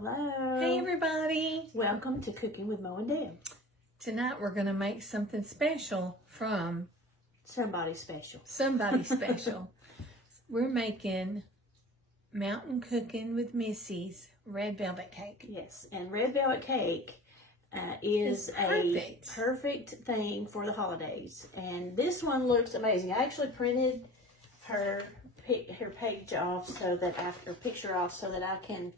Hello. Hey everybody. Welcome to Cooking with Mo and Deb. Tonight we're going to make something special from Somebody special. somebody special. We're making Mountain Cookin with Missy's red velvet cake. Yes, and red velvet cake is a perfect thing for the holidays. And this one looks amazing. I actually printed her page off so that picture off so that I can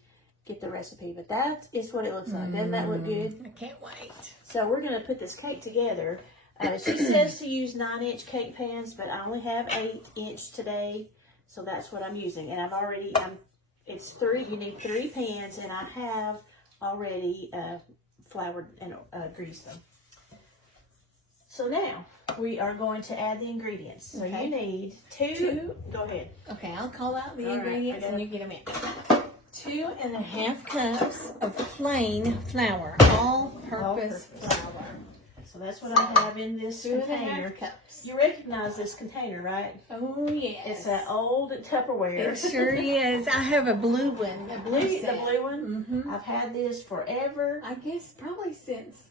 get the recipe. But that is what it looks like. Doesn't that look good? I can't wait. So we're going to put this cake together. She says to use 9-inch cake pans, but I only have 8-inch today, so that's what I'm using. And it's 3. You need 3 pans, and I have already floured and greased them. So now we are going to add the ingredients. So you need two. Go ahead. Okay, I'll call out the ingredients and you get them in. 2.5 cups of plain flour, all-purpose flour. So that's what I have in this container. 2.5 cups. You recognize this container, right? Oh yes. It's that old Tupperware. It sure is. I have a blue one. The blue one? Mm-hmm. I've had this forever. I guess probably since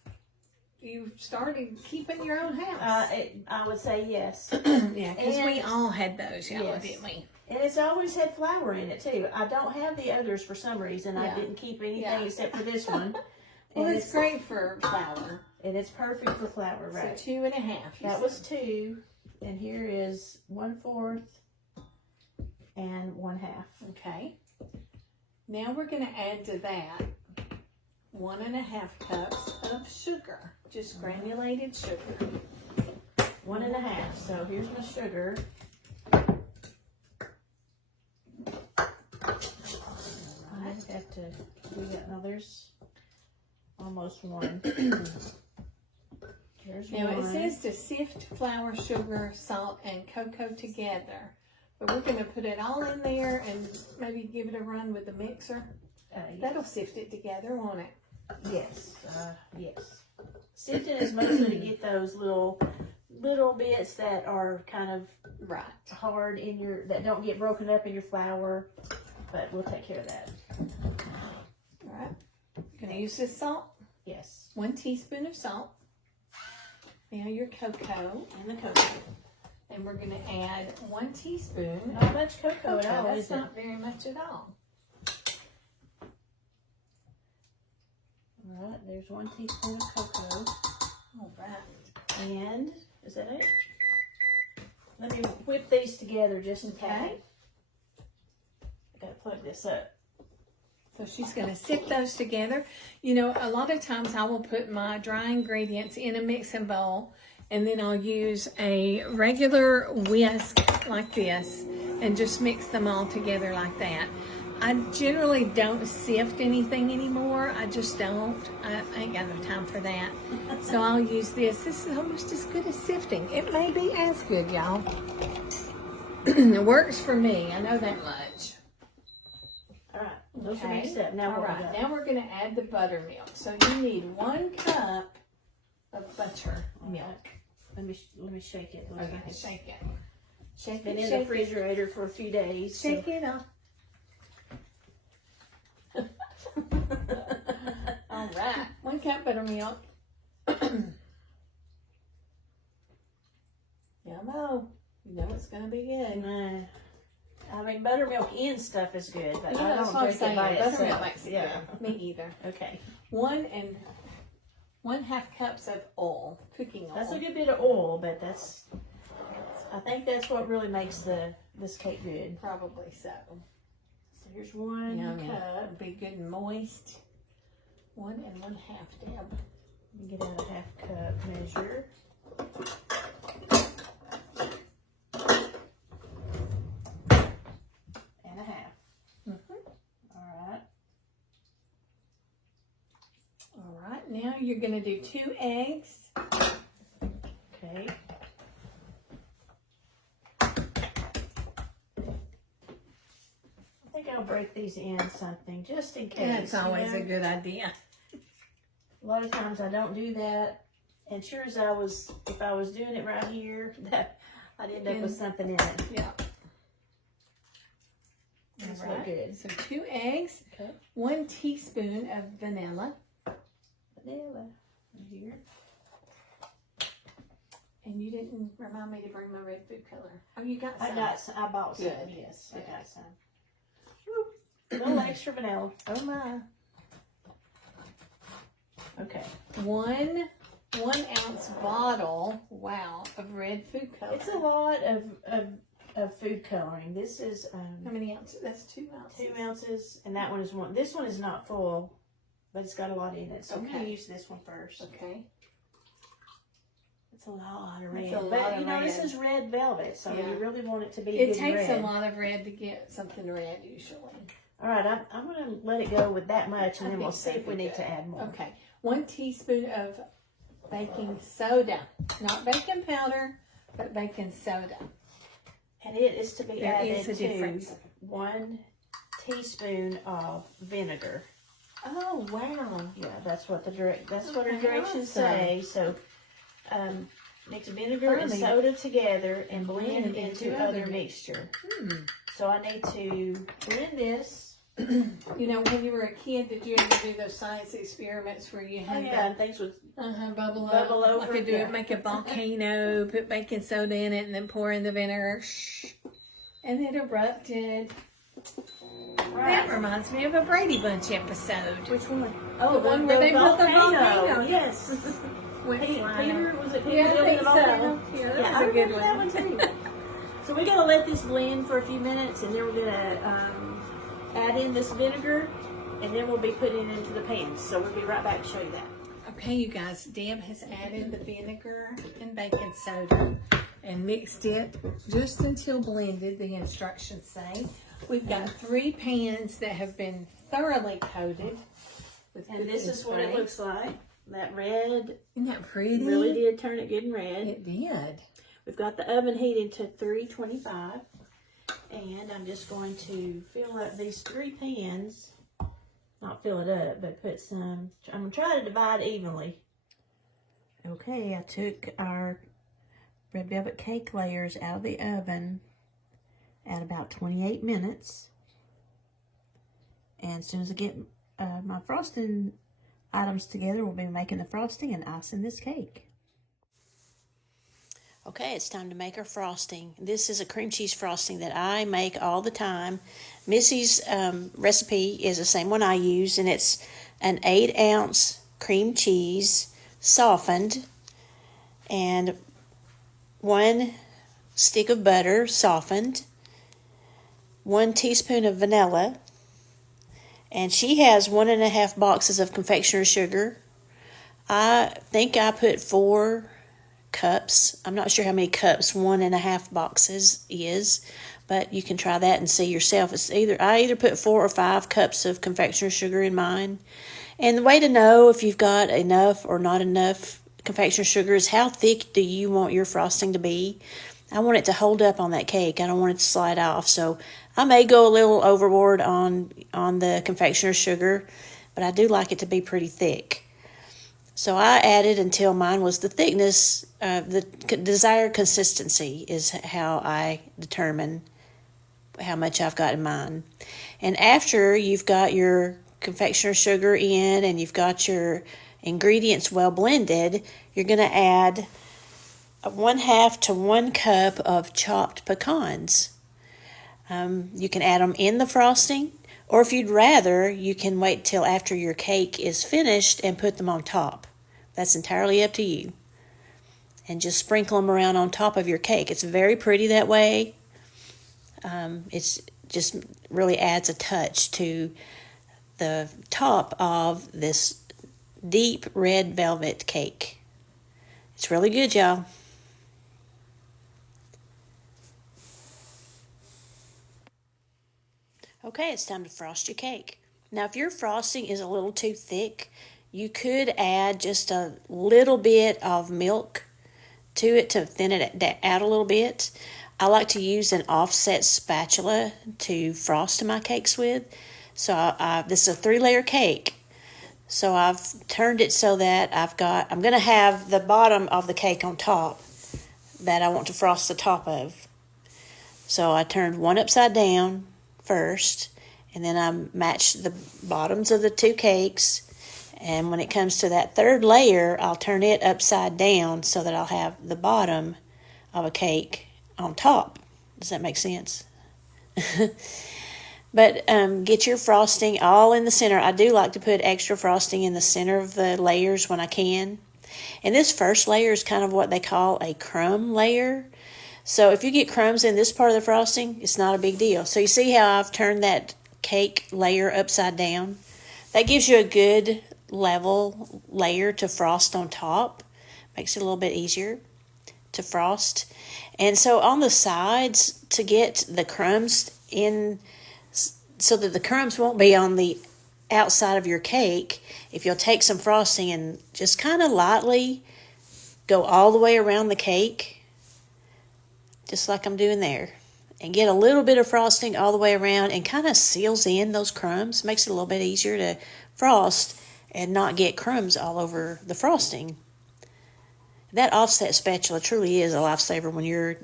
you started keeping your own house. I would say yes. Yeah, because we all had those, yes. didn't we? And it's always had flour in it too. I don't have the others for some reason. I didn't keep anything except for this one. Well, it's great for flour. And it's perfect for flour, right? So 2.5. That was 2. And here is 1/4 and 1/2. Okay. Now we're going to add to that 1.5 cups of sugar. Just granulated sugar. 1.5. So here's my sugar. I have to do that. Now there's almost 1. Here's now 1. it says to sift flour, sugar, salt, and cocoa together. But we're going to put it all in there and maybe give it a run with the mixer. Yes. That'll sift it together, won't it? Yes. Yes. Sifting is mostly to get those little bits that are kind of hard in that don't get broken up in your flour. But we'll take care of that. All right. Going to use this salt. Yes. 1 teaspoon of salt. Now your cocoa. And the cocoa. And we're going to add 1 teaspoon. Not much cocoa at all, That's not very much at all. All right, there's 1 teaspoon of cocoa. All right. And, is that it? Let me whip these together just in case. I gotta plug this up. So she's going to sift those together. You know, a lot of times I will put my dry ingredients in a mixing bowl and then I'll use a regular whisk like this and just mix them all together like that. I generally don't sift anything anymore. I just don't. I ain't got no time for that. So I'll use this. This is almost as good as sifting. It may be as good, y'all. It works for me. I know that much. All right, those are mixed up. Now now we're going to add the buttermilk. So you need 1 cup of buttermilk. Let me shake it. Okay, shake it. It's been in the refrigerator for a few days. Shake it up. All right, 1 cup buttermilk. Yummo. You know it's going to be good. I mean, buttermilk in stuff is good, but Yeah, I don't drink it by itself. Buttermilk makes it good. Me either. Okay. 1 1/2 cups of oil, cooking oil. That's a good bit of oil, but I think that's what really makes this cake good. Probably so. So here's 1 cup. Be good and moist. 1 1/2, Deb. Let me get out a 1/2 cup measure. And 1/2. All right, now you're going to do 2 eggs. Okay. I think I'll break these in something just in case. That's always a good idea. A lot of times I don't do that. And sure as if I was doing it right here, that I'd end up with something in it. Yeah. Just look good. So 2 eggs, Okay. 1 teaspoon of vanilla. Vanilla. Here. And you didn't remind me to bring my red food color. Oh, you got some. I bought some. Good. Yes, I got some. Woo. A little extra vanilla. Oh my. Okay. 1 ounce bottle, wow, of red food color. It's a lot of food coloring. This is How many ounces? That's 2 ounces. 2 ounces, and that one is 1. This one is not full, but it's got a lot in it. So I'm gonna Okay. use this one first. Okay. It's a lot of red. It's a lot But of you know, this red. is red velvet, so Yeah. you really want it to be It good takes red. a lot of red to get something red usually. All right, I'm going to let it go with that much, and I then we'll think see that'd if we be need good. to add more. Okay. 1 teaspoon of baking soda. Not baking powder, but baking soda. And it is to be There added is a to difference. 1 teaspoon of vinegar. Oh, wow. Yeah, that's what the directions Awesome. say. So, mix vinegar and Funny. soda together and blend Blend into into other other mixture. Hmm. So I need to blend this. You know, when you were a kid, did you ever do those science experiments where you Oh had yeah, and things with bubble Bubble over? I over, could do yeah. it, make a volcano, put baking soda in it, and then pour in the vinegar. Shh. And it erupted. That reminds me of a Brady Bunch episode. Which one? The one where they built the volcano. Yes. Went flying. Peter, was it Peter Yeah, I building think the so. volcano? Yeah, that Yeah, was I a good remember that one too. So we're gonna let this blend for a few minutes, and then we're gonna add in this vinegar, and then we'll be putting it into the pans. So we'll be right back to show you that. Okay, you guys, Deb has added the vinegar and baking soda and mixed it just until blended, the instructions say. We've got 3 pans that have been thoroughly coated with And this cooking is what it spray. looks like. That red Isn't that pretty? really did turn it good and red. It did. We've got the oven heating to 325, and I'm just going to fill up these 3 pans. Not fill it up, but put some. I'm gonna try to divide evenly. Okay, I took our red velvet cake layers out of the oven at about 28 minutes. And as soon as I get my frosting items together, we'll be making the frosting and icing this cake. Okay, it's time to make our frosting. This is a cream cheese frosting that I make all the time. Missy's recipe is the same one I use, and it's an 8-ounce cream cheese softened, and 1 stick of butter softened, 1 teaspoon of vanilla, and she has 1.5 boxes of confectioner's sugar. I think I put 4 cups. I'm not sure how many cups 1.5 boxes is, but you can try that and see yourself. I either put 4 or 5 cups of confectioner's sugar in mine. And the way to know if you've got enough or not enough confectioner's sugar is how thick do you want your frosting to be. I want it to hold up on that cake. I don't want it to slide off. So I may go a little overboard on the confectioner's sugar, but I do like it to be pretty thick. So I added until mine was the thickness, the desired consistency is how I determine how much I've got in mine. And after you've got your confectioner's sugar in and you've got your ingredients well blended, you're going to add 1/2 to 1 cup of chopped pecans. You can add them in the frosting, or if you'd rather, you can wait till after your cake is finished and put them on top. That's entirely up to you. And just sprinkle them around on top of your cake. It's very pretty that way. It's just really adds a touch to the top of this deep red velvet cake. It's really good, y'all. Okay, it's time to frost your cake. Now, if your frosting is a little too thick, you could add just a little bit of milk to it to thin it out a little bit. I like to use an offset spatula to frost my cakes with. So this is a 3-layer cake. So I've turned it so that I'm going to have the bottom of the cake on top that I want to frost the top of. So I turned one upside down first, And then I match the bottoms of the two cakes. And when it comes to that third layer, I'll turn it upside down so that I'll have the bottom of a cake on top. Does that make sense? But get your frosting all in the center. I do like to put extra frosting in the center of the layers when I can. And this first layer is kind of what they call a crumb layer. So if you get crumbs in this part of the frosting, it's not a big deal. So you see how I've turned that cake layer upside down? That gives you a good level layer to frost on top. Makes it a little bit easier to frost. And so on the sides, to get the crumbs in so that the crumbs won't be on the outside of your cake, if you'll take some frosting and just kind of lightly go all the way around the cake, just like I'm doing there, and get a little bit of frosting all the way around and kind of seals in those crumbs, makes it a little bit easier to frost and not get crumbs all over the frosting. That offset spatula truly is a lifesaver when you're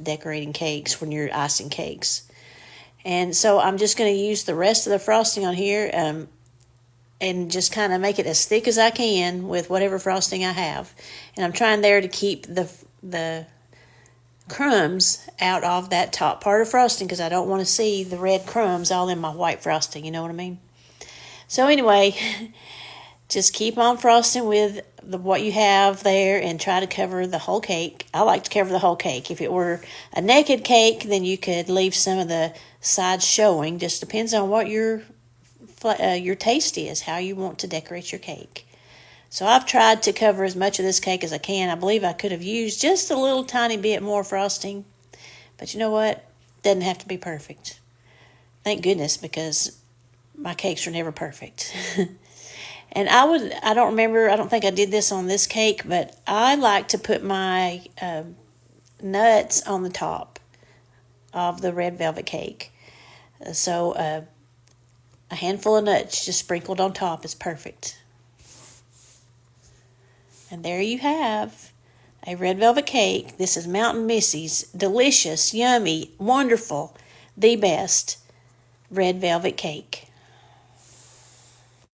decorating cakes, when you're icing cakes. And so I'm just going to use the rest of the frosting on here and just kind of make it as thick as I can with whatever frosting I have. And I'm trying there to keep the crumbs out of that top part of frosting because I don't want to see the red crumbs all in my white frosting, you know what I mean? So anyway, just keep on frosting with what you have there and try to cover the whole cake. I like to cover the whole cake. If it were a naked cake, then you could leave some of the sides showing. Just depends on what your taste is, how you want to decorate your cake. So I've tried to cover as much of this cake as I can. I believe I could have used just a little tiny bit more frosting. But you know what? Doesn't have to be perfect. Thank goodness, because my cakes are never perfect. And I don't think I did this on this cake, but I like to put my nuts on the top of the red velvet cake. So a handful of nuts just sprinkled on top is perfect. And there you have a red velvet cake. This is Mountain Missy's delicious, yummy, wonderful, the best red velvet cake.